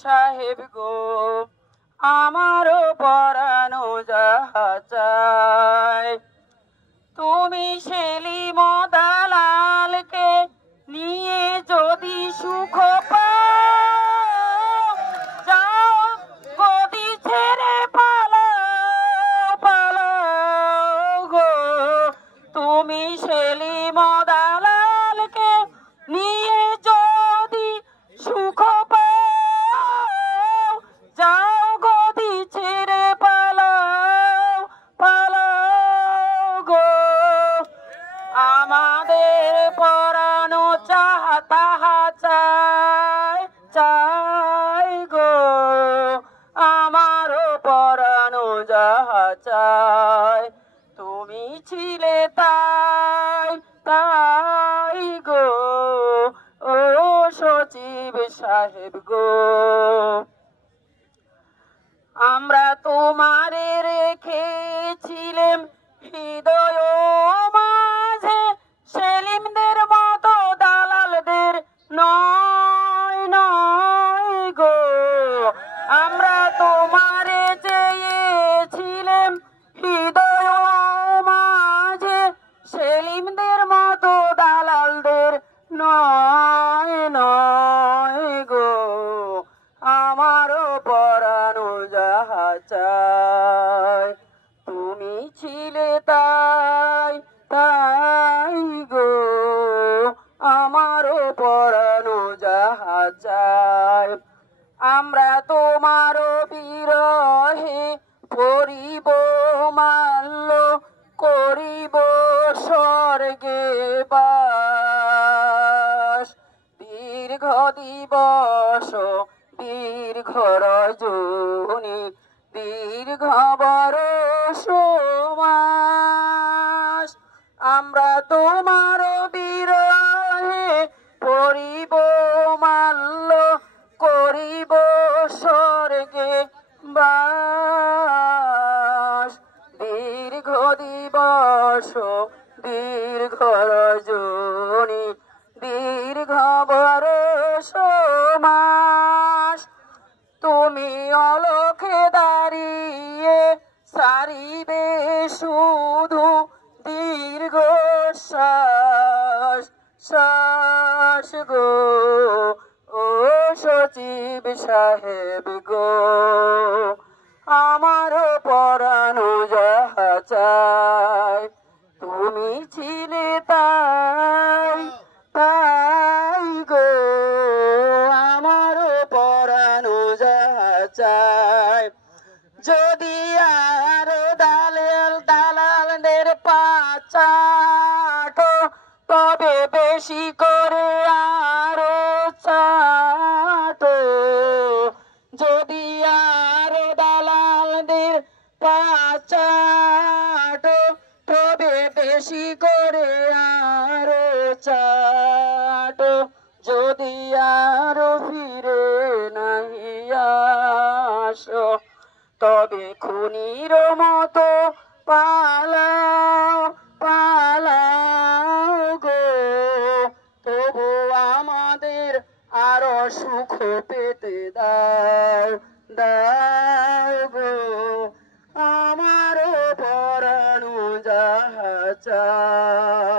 সাহেব গো আমারও পরানো যাহা চায়। তুমি সেলিম দালালকে নিয়ে যদি সুখ পাও, যাও গদি ছেড়ে পালাও পালাও গো। তুমি সেলিম দালালকে নিয়ে যদি সুখ পাও, যাও গদি ছেড়ে পালাও পালাও গো। আমাদের পরানো চাহা তাহা চায় চায় গো, আমারও পরানো যাহা চায়। তুমি ছিলে তাই তাই গো ও সচিব সাহেব গো। আমরা তোমারে রেখেছিলেম হৃদয় মাঝে, সেলিমদের মতো দালালদের নয় নয় গো। আমরা তোমারে চেয়েছিলেম হৃদয় মাঝে, সেলিমদের মতো দালালদের নয় নয় গো। আমারও পরানো যাহা চায়। তুমি ছিলে তাই তাই গো, আমারও পরানো যাহা চায়। আমরা তোমারও বিরহে পরিব মাল্য, করিব স্বর্গে বাস। দীর্ঘ দিবস দীর্ঘ রজনী, দীর্ঘ বরষ মাস। আমরা তোমার বিরহে পরিব মাল্য, করিব স্বর্গে বাস। দীর্ঘ দিবস দীর্ঘ রজনী, দীর্ঘ বরষ মাস। তুমি অলখে দাঁড়িয়ে সারিবে শুধু দীর্ঘ শ্বাস শ্বাস গো ও সচিব সাহেব গো। আমারও পরানো যাহা চায়। তুমি ছিলে তাই তাই গো, আমারও পরানো যাহা চায়। যদি আরো দালালদের পাচাটো, তবে বেশি করে আরো চাটো। যদি আরো দালালদের পাচাটো, তবে বেশি করে আরো চাটো। যদি আরো ফিরে নাহি আসো, তবে খুনির মতো পালাও পালাও গো। তবু আমাদের আরো সুখ পেতে দাও দাও গো। আমারও পরানো যাহা চায়।